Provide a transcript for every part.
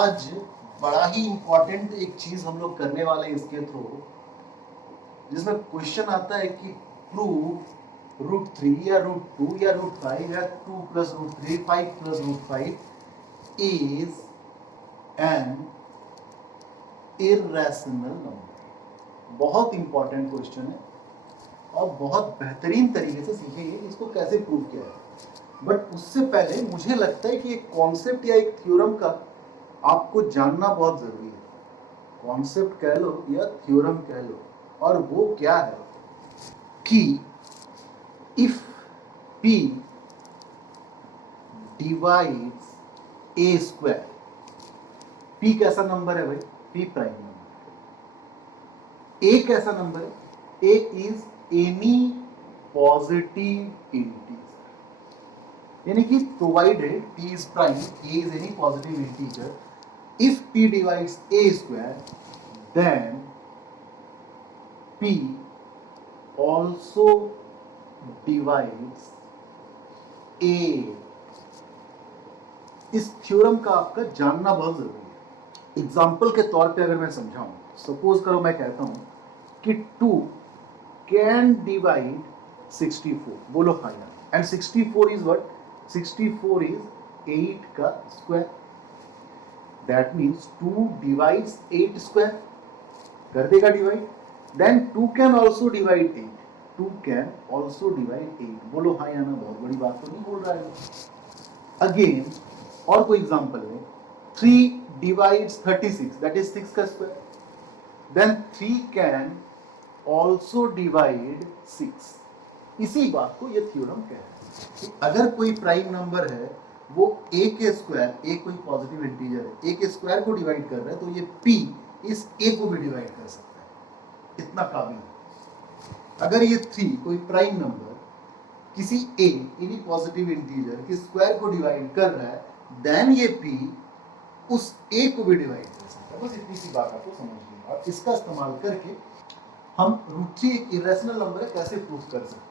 आज बड़ा ही इंपॉर्टेंट एक चीज हम लोग करने वाले हैं इसके थ्रू, जिसमें क्वेश्चन आता है कि प्रूव √3 या √2 या √5 या 2 + √3 5 + √5 इज एन इर्रेशनल नंबर। बहुत इंपॉर्टेंट क्वेश्चन है और बहुत बेहतरीन तरीके से सीखेंगे इसको कैसे प्रूव किया है। बट उससे पहले मुझे लगता है कि एक कॉन्सेप्ट या एक थ्योरम का आपको जानना बहुत जरूरी है। कॉन्सेप्ट कह लो या थ्योरम कह लो, और वो क्या है कि if P divides A², P कैसा नंबर है भाई? P prime number. A कैसा नंबर है? A is any positive integer, यानी कि provided P is prime, A is any positive integer, if P divides A², then P also divides A। इस theorem का आपका जानना बहुत जरूरी है। एग्जाम्पल के तौर पे अगर मैं समझाऊं, सपोज करो मैं कहता हूं कि 2 कैन डिवाइड 64, बोलो हाँ यार, एंड 64 इज व्हाट? 64 is 8 का square. That means 2 divides 8 square, कर देगा divide. Then 2 can also divide 8, 2 can also divide 8, बोलो हाँ या ना, बहुत बड़ी बात तो नहीं बोल रहा है। अगेन और कोई एग्जांपल है, 3 डिवाइड्स 36, दैट इज 6 का square. Then 3 can also divide 6। इसी बात को ये थ्योरम कह रहा है। अगर कोई प्राइम नंबर है वो a के स्क्वायर, a कोई पॉजिटिव इंटीजर है, a के स्क्वायर को डिवाइड कर रहा है, तो ये p इस a को भी डिवाइड कर सकता है, इतना काबिल है। अगर ये 3 कोई प्राइम नंबर किसी a यानी पॉजिटिव इंटीजर के स्क्वायर को डिवाइड कर रहा है, देन ये p उस a को भी डिवाइड कर सकता है। बस इतनी सी बात आपको समझनी है, और इसका इस्तेमाल करके हम √3 एक इरेशनल नंबर है कैसे प्रूव कर सकते हैं।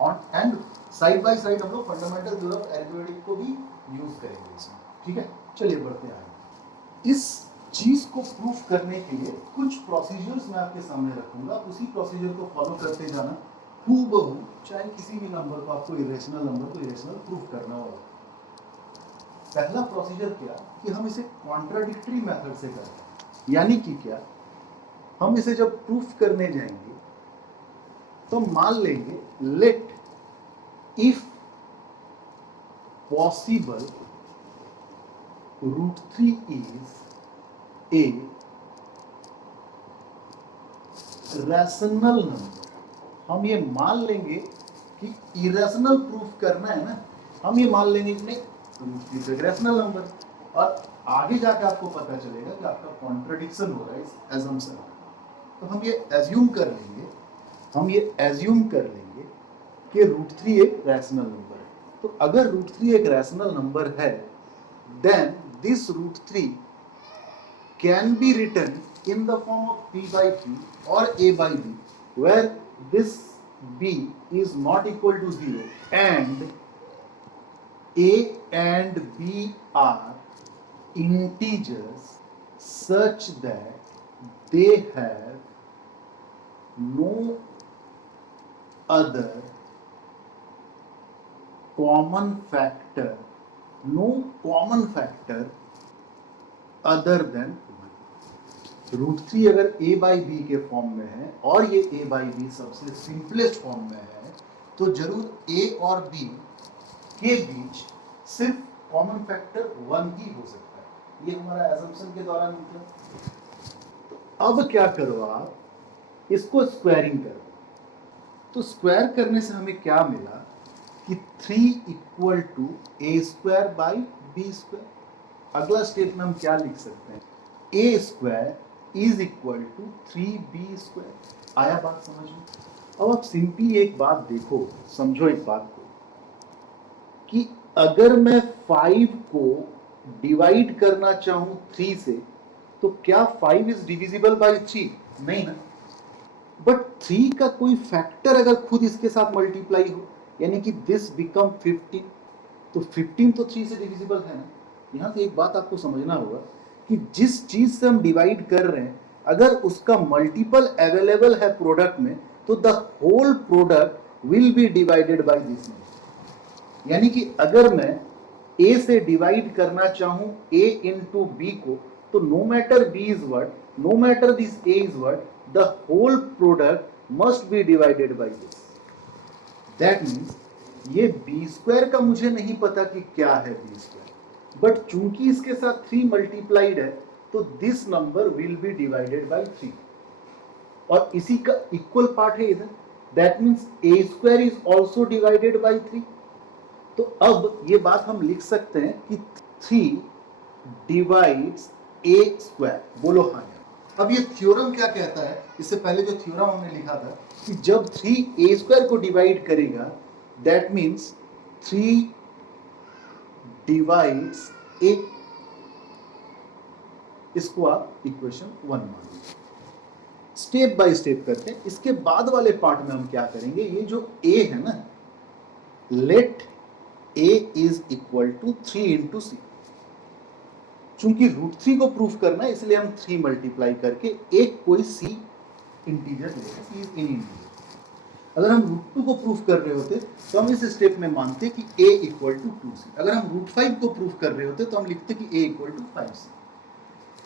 On and side by side हम लोग फंडामेंटल थ्योरम ऑफ अरिथमेटिक को भी यूज करेंगे इसमें, ठीक है। चलिए बढ़ते आगे। इस चीज को प्रूफ करने के लिए कुछ प्रोसीजर्स मैं आपके सामने रखूंगा, उसी प्रोसीजर को फॉलो करते जाना हूबहू, चाहे किसी भी नंबर को आपको इरेशनल नंबर को इरेशनल प्रूफ करना होगा। पहला प्रोसीजर क्या कि हम इसे कॉन्ट्राडिक्टरी मेथड से करें, यानी कि क्या, हम इसे जब प्रूफ करने जाएंगे तो मान लेंगे let if possible √3 is a rational number. हम ये मान लेंगे कि इरेशनल प्रूफ करना है ना, हम ये मान लेंगे कि नहीं √3 तो एक रैशनल नंबर, और आगे जाकर आपको पता चलेगा कि आपका कॉन्ट्रडिक्शन हो रहा है इस एजम्पशन में। तो हम ये एज्यूम कर लेंगे कि √3 एक रैशनल नंबर है। तो अगर √3 एक रैशनल नंबर है, then this √3 can be written in the form of p/p और a/b, where this b is not equal to 0 and a and b are integers such that they have no other common factor other than 1। √3 अगर a/b के form में है और ये a/b सबसे simplest form में है, तो जरूर a और b के बीच सिर्फ कॉमन फैक्टर 1 ही हो सकता है। ये हमारा एजम्पशन के दौरान निकला। अब क्या करो, आप इसको स्क्वायरिंग करो। तो स्क्वायर करने से हमें क्या मिला कि 3 = a²/b²। अगला स्टेप में हम क्या लिख सकते हैं, a² = 3b²। आया बात समझ में? अब आप सिंपली एक बात देखो, समझो एक बात को, कि अगर मैं 5 को डिवाइड करना चाहूं 3 से, तो क्या 5 इज डिविजिबल बाय 3? नहीं ना। बट 3 का कोई फैक्टर अगर खुद इसके साथ मल्टीप्लाई हो, यानी कि दिस बिकम 15, तो 15 तो 3 से डिविजिबल है ना। यहां से एक बात आपको समझना होगा कि जिस चीज से हम डिवाइड कर रहे हैं अगर उसका मल्टीपल अवेलेबल है प्रोडक्ट में तो the whole product will be divided by this number. यानी कि अगर मैं ए से डिवाइड करना चाहूं ए इंटू बी को, तो no matter B is what, no matter this A is what, the whole product must be divided by this. That means ये बी स्क्वायर का मुझे नहीं पता कि क्या है बी स्क्वायर, बट चूंकि इसके साथ 3 मल्टीप्लाइड है तो this number will be divided bye 3 और इसी का इक्वल पार्ट है इधर। That means A square is also divided by 3। तो अब ये बात हम लिख सकते हैं कि 3 डिवाइड्स ए स्क्वायर। बोलो हाँ यार। अब ये थ्योरम क्या कहता है, इससे पहले जो थ्योरम हमने लिखा था कि जब 3 ए स्क्वायर को डिवाइड करेगा दैट मीन्स 3 डिवाइड्स ए। इसको आप इक्वेशन 1 मान लीजिए। स्टेप बाय स्टेप करते हैं। इसके बाद वाले पार्ट में हम क्या करेंगे, ये जो ए है ना, let A is equal to 3 into C. चूंकि √3 को प्रूफ करना है इसलिए हम 3 मल्टीप्लाई करके एक कोई सी इंटीजर लेंगे, सी इज एनी इंटीजर। अगर हम √2 को प्रूफ कर रहे होते तो हम इस स्टेप में मानते कि a इक्वल टू 2c। अगर हम √5 को प्रूफ कर रहे होते तो हम लिखते कि a इक्वल टू 5c।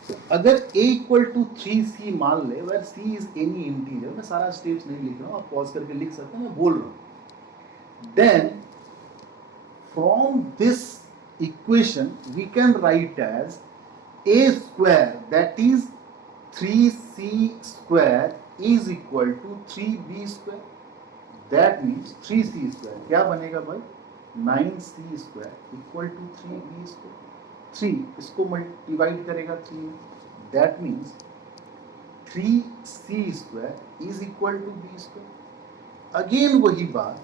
तो अगर a इक्वल टू 3c मान ले, where c is any integer, मैं सारा स्टेप्स नहीं लिख रहा हूँ, आप पॉज करके लिख सकते हैं, मैं बोल रहा हूँ। Then from this equation we can write as a square that is 3c square is equal to 3b square. That means 3c square क्या बनेगा भाई, 9c square equal to 3b square. 3 इसको डिवाइड करेगा 3 में, that means 3c square is equal to b square. Again वही बात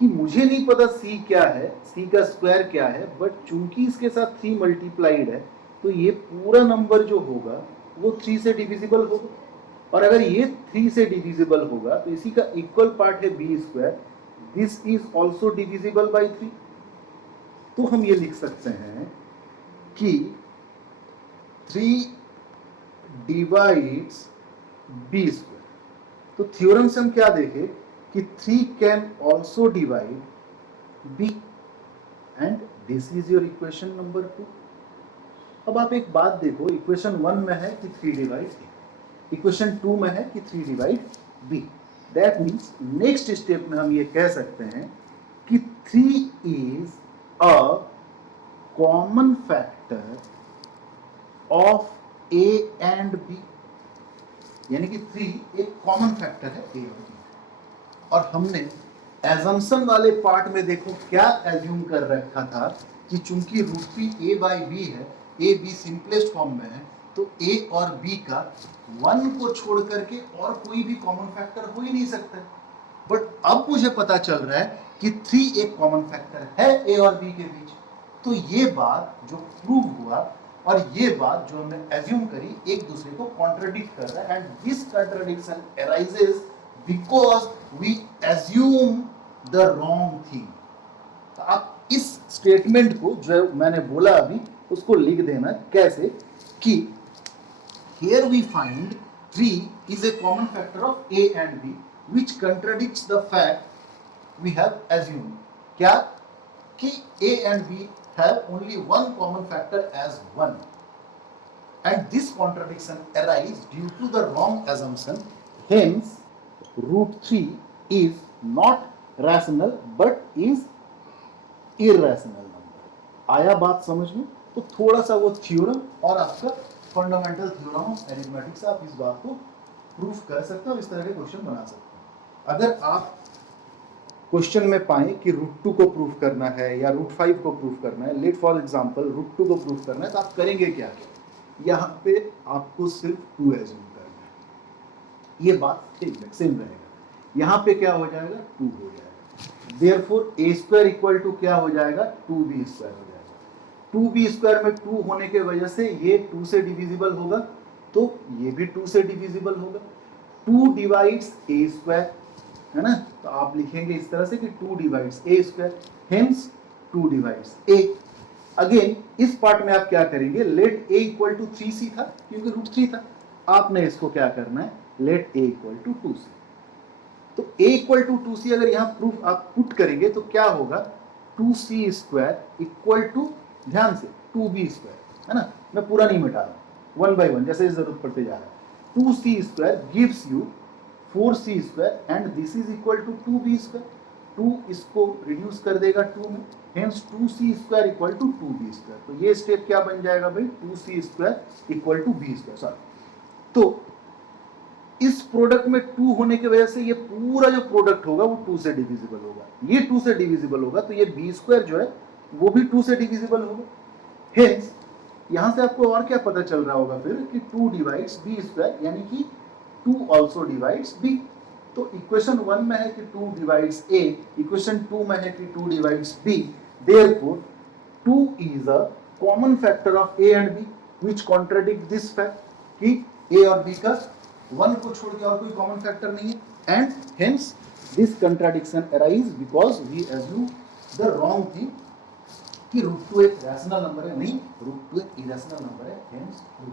कि मुझे नहीं पता c क्या है, c का स्क्वायर क्या है, बट चूंकि इसके साथ 3 मल्टीप्लाइड है तो ये पूरा नंबर जो होगा वो 3 से डिविजिबल होगा, और अगर ये 3 से डिविजिबल होगा तो इसी का इक्वल पार्ट है B square, this is also divisible by 3। तो हम ये लिख सकते हैं कि 3 डिवाइड्स बी स्क्वायर। तो थ्योरम से हम क्या देखे कि 3 can also divide B and this is your equation number 2। अब आप एक बात देखो, इक्वेशन 1 में है कि 3 डिवाइड ए, इक्वेशन 2 में है कि 3 divide B. That means next step में हम ये कह सकते हैं कि 3 is a common factor of A and B. यानी कि 3 एक कॉमन फैक्टर है ए और बी। और हमने एजम्पशन वाले पार्ट में देखो क्या एज्यूम कर रखा था कि चूंकि √3 a बाई बी है, ए बी सिंपलेस्ट फॉर्म में है, तो a और b का 1 को छोड़ करके और कोई भी कॉमन फैक्टर हो ही नहीं सकता। बट अब मुझे पता चल रहा है कि 3 एक कॉमन फैक्टर है a और b के बीच। तो ये बात जो प्रूव हुआ और ये बात जो हमने एज्यूम करी एक दूसरे को कॉन्ट्रडिक्ट कर रहा है, and this contradiction arises because we assume the wrong thing. तो आप इस स्टेटमेंट को जो मैंने बोला अभी उसको लिख देना कैसे कि here we find 3 is a common factor of a and b which contradicts the fact we have assumed क्या कि a and b have only one common factor as 1, and this contradiction arises due to the wrong assumption. Hence √3 is not rational but is irrational number। आया बात समझ में? तो थोड़ा सा वो थ्योरम और आपका फंडामेंटल थ्योरम ऑफ अरिथमेटिक से आप इस बात को प्रूफ कर सकते हो और इस तरह के क्वेश्चन बना सकते हो। अगर आप क्वेश्चन में पाएं कि √2 को प्रूफ करना है या √5 को प्रूफ करना है, लेट फॉर एग्जांपल √2 को प्रूफ करना है, तो आप करेंगे क्या? यहाँ पे आपको सिर्फ 2 एज्यूम करना है, ये बात ठीक है, सेम रहेगा। यहाँ पे क्या हो जाएगा? 2 हो जाएगा। Therefore a square equal to क्या हो जाएगा? 2b स्क्वायर हो जाएगा। 2b स्क्वायर में 2 होने के वजह से ये 2 से डिविजिबल होगा, तो ये भी 2 से डिविजिबल होगा। 2 डिवाइड्स a स्क्वायर, है ना? तो आप लिखेंगे इस तरह से कि 2 divides a square, hence 2 divides a। Again इस पार्ट में आप क्या करेंगे, late a equal to 3c था क्योंकि रूट 3 था, आपने इसको क्या करना है, late a equal to 2c। तो a इक्वल टू 2c अगर यहां प्रूफ आप पुट करेंगे तो क्या होगा, 2c स्क्वायर इक्वल टू, ध्यान से 2b स्क्वायर, है ना, मैं पूरा नहीं मिटा रहा, वन बाय वन जैसे जरूरत पड़ते जा रहा है। 2c square gives you 4c square and this is equal to 2b square. 2 इसको रिड्यूस कर देगा 2 में, hence 2c square equal to 2b square. तो ये स्टेप क्या बन जाएगा भाई, 2c square equal to b square, sorry. तो इस प्रोडक्ट में 2 होने की वजह से ये पूरा जो प्रोडक्ट होगा वो 2 से डिविजिबल होगा, ये 2 से डिविजिबल होगा, तो ये b स्क्वायर जो है वो भी 2 से डिविजिबल होगा। हेंस यहां से आपको और क्या पता चल रहा होगा फिर कि 2 डिवाइड्स b स्क्वायर, यानी कि 2 आल्सो डिवाइड्स b। तो इक्वेशन 1 में है कि 2 डिवाइड्स a, इक्वेशन 2 में है कि 2 divides b, therefore 2 is a common factor of a and b which contradict this fact कि a और b का 1 को छोड़ के और कोई कॉमन फैक्टर नहीं है, and hence this contradiction arise because we assume the wrong thing कि रूट 2 एक रैशनल नंबर है, नहीं, रूट 2 एक इरेशनल नंबर है, हेंस ट्रू।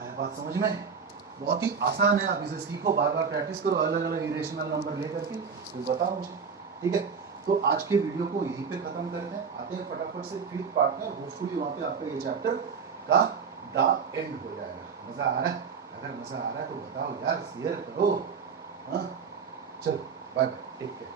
आया बात समझ में? बहुत ही आसान है, आप इसे सीखो, बार बार प्रैक्टिस करो, अलग अलग इरेशनल नंबर लेकर के तो बताओ मुझे, ठीक है। तो आज के वीडियो को यहीं पे खत्म करते हैं, आते हैं फटाफट से फिफ्थ पार्ट में, होपफुली वहां पे आपका ये चैप्टर का द एंड हो जाएगा। मजा आ रहा है? अगर मजा आ रहा है तो बताओ यार, शेयर करो, हाँ, चलो बाय बाय, टेक केयर।